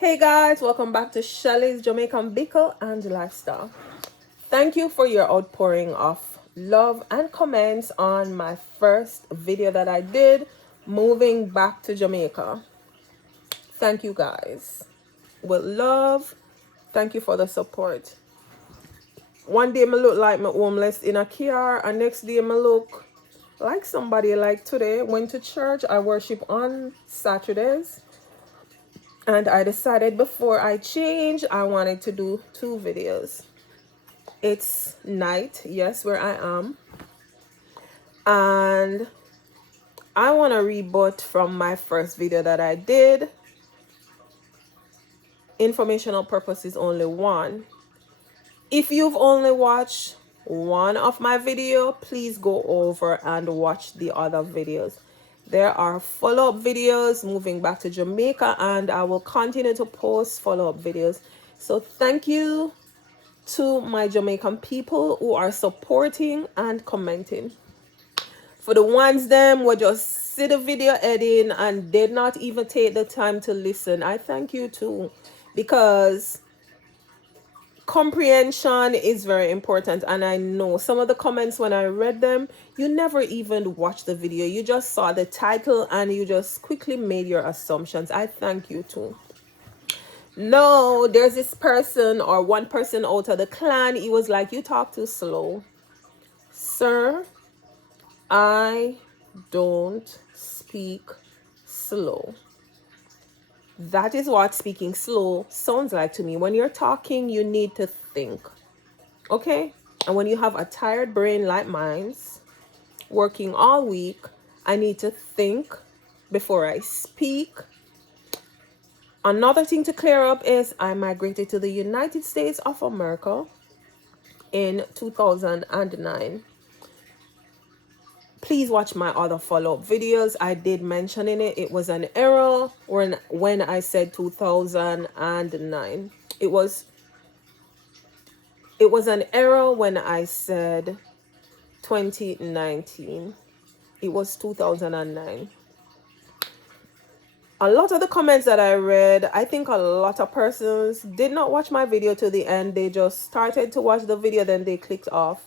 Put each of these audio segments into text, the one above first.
Hey guys, welcome back to Shelly's Jamaican Bickle and Lifestyle. Thank you for your outpouring of love and comments on my first video that I did moving back to Jamaica. Thank you guys. With love, thank you for the support. One day I look like me homeless in a car, and next day I look like somebody. Like today, went to church. I worship on Saturdays. And I decided before I change, I wanted to do 2 videos. It's night, yes, where I am. And I want to reboot from my first video that I did. Informational purpose is only one. If you've only watched one of my video, please go over and watch the other videos. There are follow-up videos moving back to Jamaica, and I will continue to post follow-up videos. So thank you to my Jamaican people who are supporting and commenting. For the ones them who just see the video editing and did not even take the time to listen, I thank you too, because comprehension is very important. And I know some of the comments, when I read them, you never even watched the video. You just saw the title and you just quickly made your assumptions. I thank you too. No, there's this person or one person out of the clan. He was like, you talk too slow. Sir, I don't speak slow. That is what speaking slow sounds like to me. When you're talking, you need to think. Okay? And when you have a tired brain like mine's, working all week, I need to think before I speak. Another thing to clear up is I migrated to the United States of America in 2009. Please watch my other follow-up videos. I did mention in it, it was an error when I said 2009. It was an error when I said 2019. It was 2009. A lot of the comments that I read, I think a lot of persons did not watch my video to the end. They just started to watch the video, then they clicked off.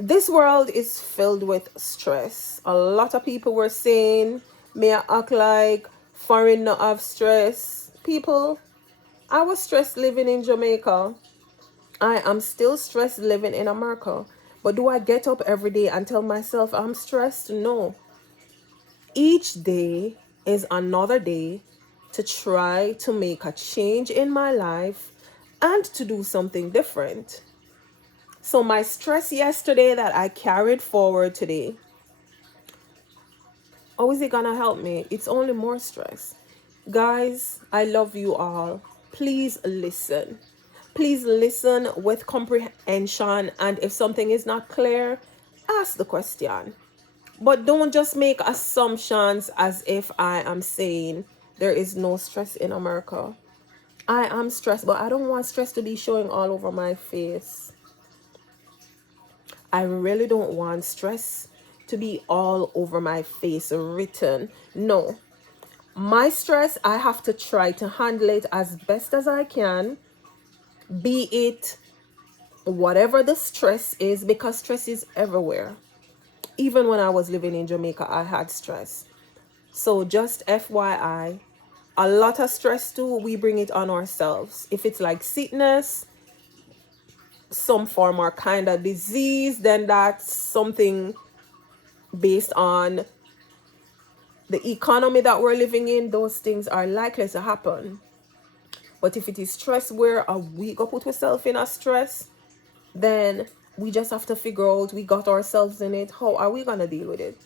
This world is filled with stress. A lot of people were saying, may I act like foreign not have stress? People, I was stressed living in Jamaica. I am still stressed living in America. But do I get up every day and tell myself I'm stressed? No. Each day is another day to try to make a change in my life and to do something different. So my stress yesterday that I carried forward today, how is it gonna help me? It's only more stress. Guys, I love you all. Please listen. Please listen with comprehension, and if something is not clear, ask the question. But don't just make assumptions as if I am saying there is no stress in America. I am stressed, but I don't want stress to be showing all over my face. I really don't want stress to be all over my face written. No. My stress, I have to try to handle it as best as I can, be it whatever the stress is, because stress is everywhere. Even when I was living in Jamaica, I had stress. So just FYI, a lot of stress too, we bring it on ourselves. If it's like sickness, some form or kind of disease, then that's something based on the economy that we're living in. Those things are likely to happen. But if it is stress where we go put ourselves in a stress, then we just have to figure out, we got ourselves in it, how are we gonna deal with it?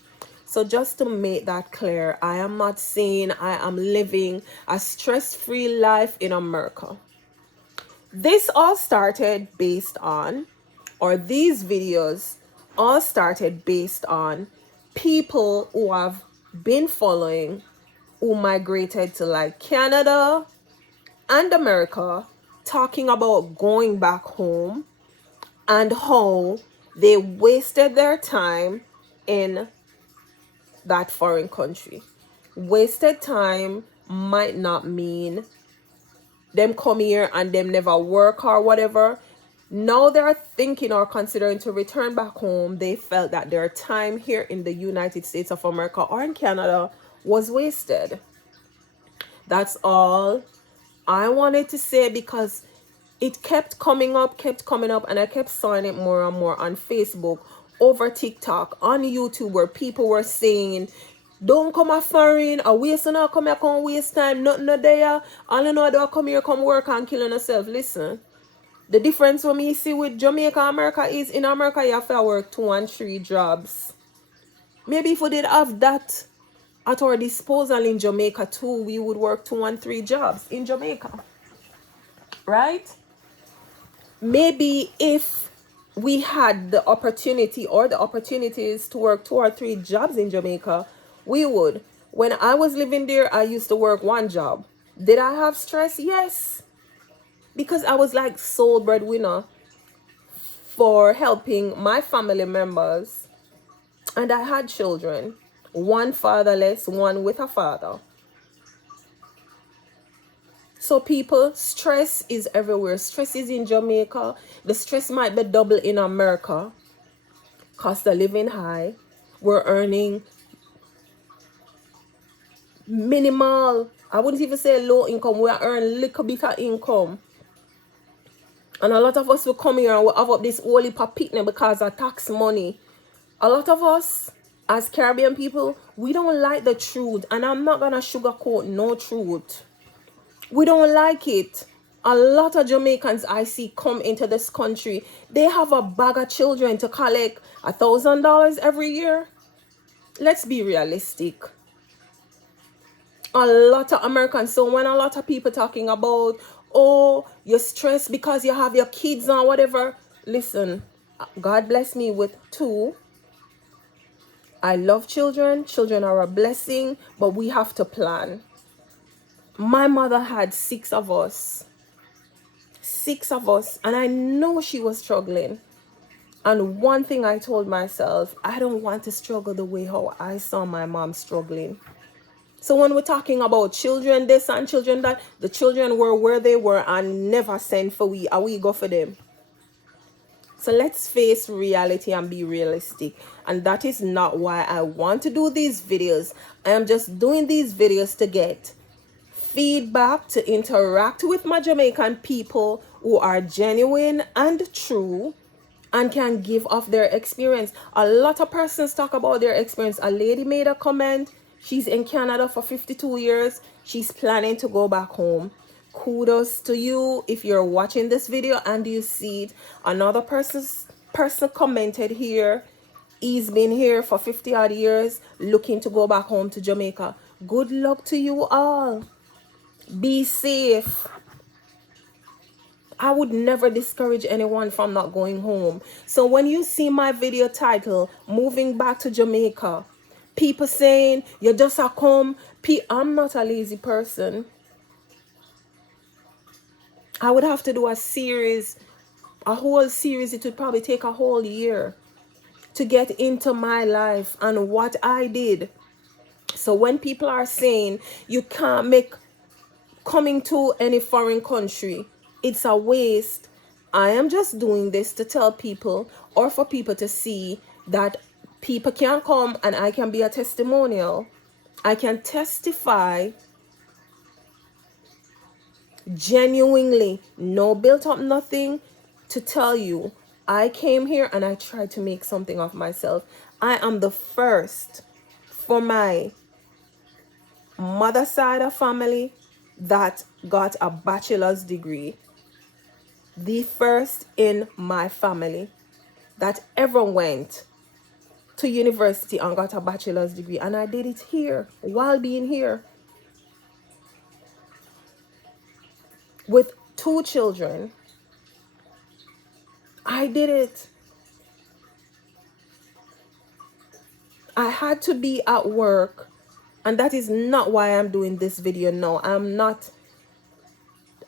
So just to make that clear, I am not saying I am living a stress-free life in America. This all started based on, or these videos all started based on people who have been following, who migrated to like Canada and America, talking about going back home and how they wasted their time in that foreign country. Wasted time might not mean them come here and them never work or whatever. Now they're thinking or considering to return back home. They felt that their time here in the United States of America or in Canada was wasted. That's all I wanted to say, because it kept coming up, and I kept seeing it more and more on Facebook, over TikTok, on YouTube, where people were saying, don't come a foreign, a waste not come here, come waste time, nothing no there. All you know, do come here, come work and killing yourself. Listen, the difference when me see with Jamaica and America is, in America you have to work 2 and 3 jobs. Maybe if we did have that at our disposal in Jamaica too, we would work 2 and 3 jobs in Jamaica, right? Maybe if we had the opportunity or the opportunities to work 2 or 3 jobs in Jamaica, we would. When I was living there, I used to work 1 job. Did I have stress? Yes, because I was like sole breadwinner for helping my family members, and I had children, 1 fatherless, 1 with a father. So people, stress is everywhere. Stress is in Jamaica. The stress might be double in America. Cost of living high. We're earning minimal, I wouldn't even say low income. We are earning little bit of income. And a lot of us will come here and we'll have up this holy papitne because of tax money. A lot of us, as Caribbean people, we don't like the truth. And I'm not going to sugarcoat no truth. We don't like it. A lot of Jamaicans I see come into this country, they have a bag of children to collect $1,000 every year. Let's be realistic. A lot of Americans, so when a lot of people talking about, oh, you're stressed because you have your kids or whatever, listen, God bless me with 2. I love children. Children are a blessing, but we have to plan. My mother had 6 of us. 6 of us. And I know she was struggling. And one thing I told myself, I don't want to struggle the way how I saw my mom struggling. So when we're talking about children this and children that, the children were where they were and never sent for we, and we go for them. So let's face reality and be realistic. And that is not why I want to do these videos. I am just doing these videos to get feedback, to interact with my Jamaican people who are genuine and true and can give off their experience. A lot of persons talk about their experience. A lady made a comment. She's in Canada for 52 years. She's planning to go back home. Kudos to you if you're watching this video and you see it. Another person commented here. He's been here for 50 odd years looking to go back home to Jamaica. Good luck to you all. Be safe. I would never discourage anyone from not going home. So when you see my video title, Moving Back to Jamaica, people saying, you just a come. I'm not a lazy person. I would have to do a series, a whole series. It would probably take a whole year to get into my life and what I did. So when people are saying you can't make coming to any foreign country, it's a waste. I am just doing this to tell people, or for people to see that people can come and I can be a testimonial. I can testify genuinely, no built up nothing, to tell you I came here and I tried to make something of myself. I am the first for my mother side of family that got a bachelor's degree. The first in my family that ever went to university and got a bachelor's degree. And I did it here while being here with 2 children. I did it. I had to be at work, and that is not why I'm doing this video now. I'm not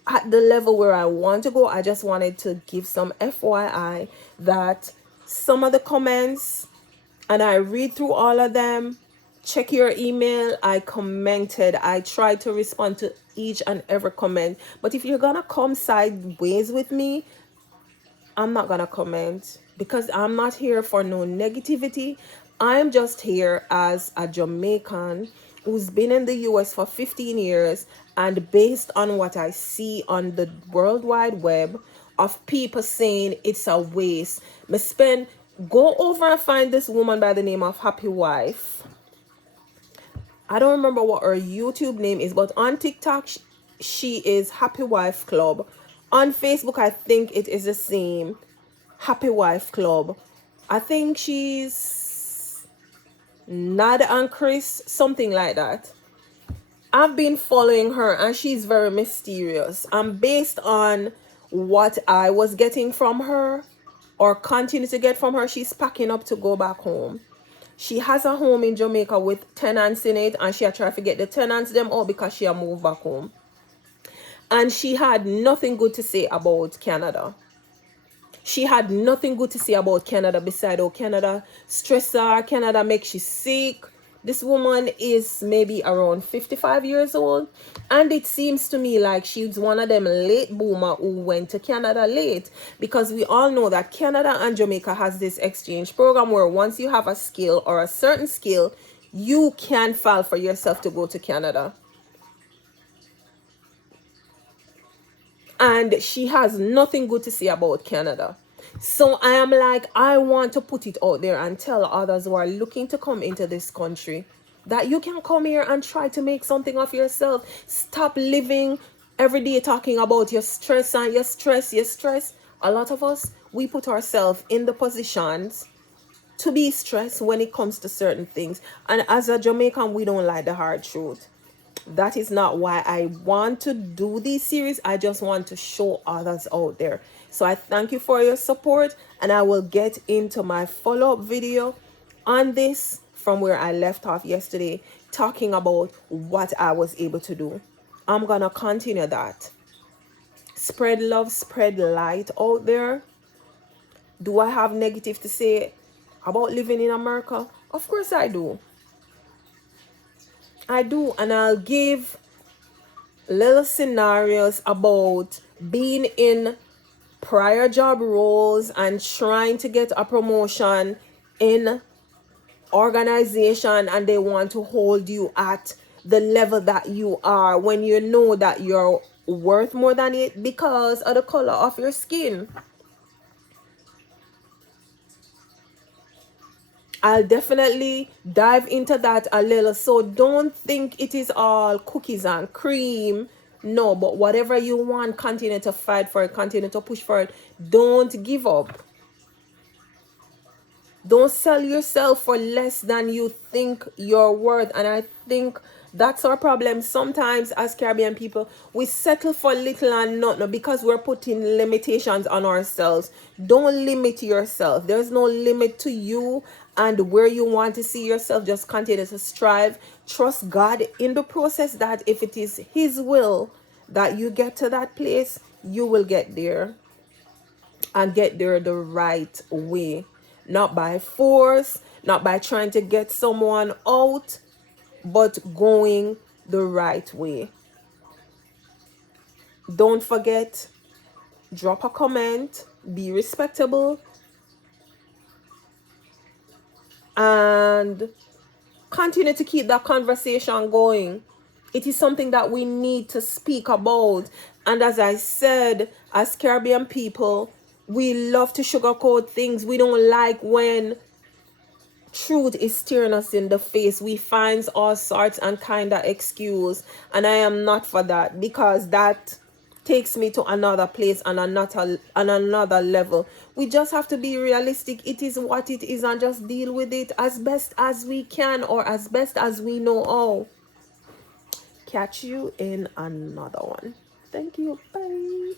at the level where I want to go. I just wanted to give some FYI that some of the comments, and I read through all of them, check your email. I commented. I tried to respond to each and every comment. But if you're gonna come sideways with me, I'm not gonna comment, because I'm not here for no negativity. I'm just here as a Jamaican who's been in the US for 15 years, and based on what I see on the World Wide Web of people saying it's a waste, me spend, go over and find this woman by the name of Happy Wife. I don't remember what her YouTube name is, but on TikTok she is Happy Wife Club. On Facebook I think it is the same, Happy Wife Club. I think she's Nada and Chris, something like that. I've been following her and she's very mysterious. And based on what I was getting from her, or continue to get from her, she's packing up to go back home. She has a home in Jamaica with tenants in it, and she had tried to get the tenants them out because she had moved back home. And she had nothing good to say about Canada. She had nothing good to say about Canada beside, oh, Canada stress her, Canada makes she sick. This woman is maybe around 55 years old, and it seems to me like she's one of them late boomer who went to Canada late, because we all know that Canada and Jamaica has this exchange program where once you have a skill or a certain skill, you can file for yourself to go to Canada. And she has nothing good to say about Canada. So I am like, I want to put it out there and tell others who are looking to come into this country that you can come here and try to make something of yourself. Stop living every day talking about your stress and your stress. A lot of us, we put ourselves in the positions to be stressed when it comes to certain things. And as a Jamaican, we don't like the hard truth. That is not why I want to do this series. I just want to show others out there. So I thank you for your support, and I will get into my follow-up video on this from where I left off yesterday, talking about what I was able to do. I'm gonna continue that. Spread love, spread light out there. Do I have negative to say about living in America? Of course I do. I do, and I'll give little scenarios about being in prior job roles and trying to get a promotion in organization, and they want to hold you at the level that you are when you know that you're worth more than it because of the color of your skin. I'll definitely dive into that a little. So don't think it is all cookies and cream. No, but whatever you want, continue to fight for it, continue to push for it. Don't give up. Don't sell yourself for less than you think you're worth. And I think that's our problem. Sometimes as Caribbean people, we settle for little and nothing because we're putting limitations on ourselves. Don't limit yourself. There's no limit to you and where you want to see yourself. Just continue to strive. Trust God in the process, that if it is His will that you get to that place, you will get there, and get there the right way. Not by force, not by trying to get someone out, but going the right way. Don't forget, drop a comment, be respectable, and continue to keep that conversation going. It is something that we need to speak about. And as I said, as Caribbean people, we love to sugarcoat things. We don't like when truth is staring us in the face. We find all sorts and kind of excuse. And I am not for that, because that takes me to another place and another level. We just have to be realistic. It is what it is, and just deal with it as best as we can, or as best as we know how. Catch you in another one. Thank you. Bye.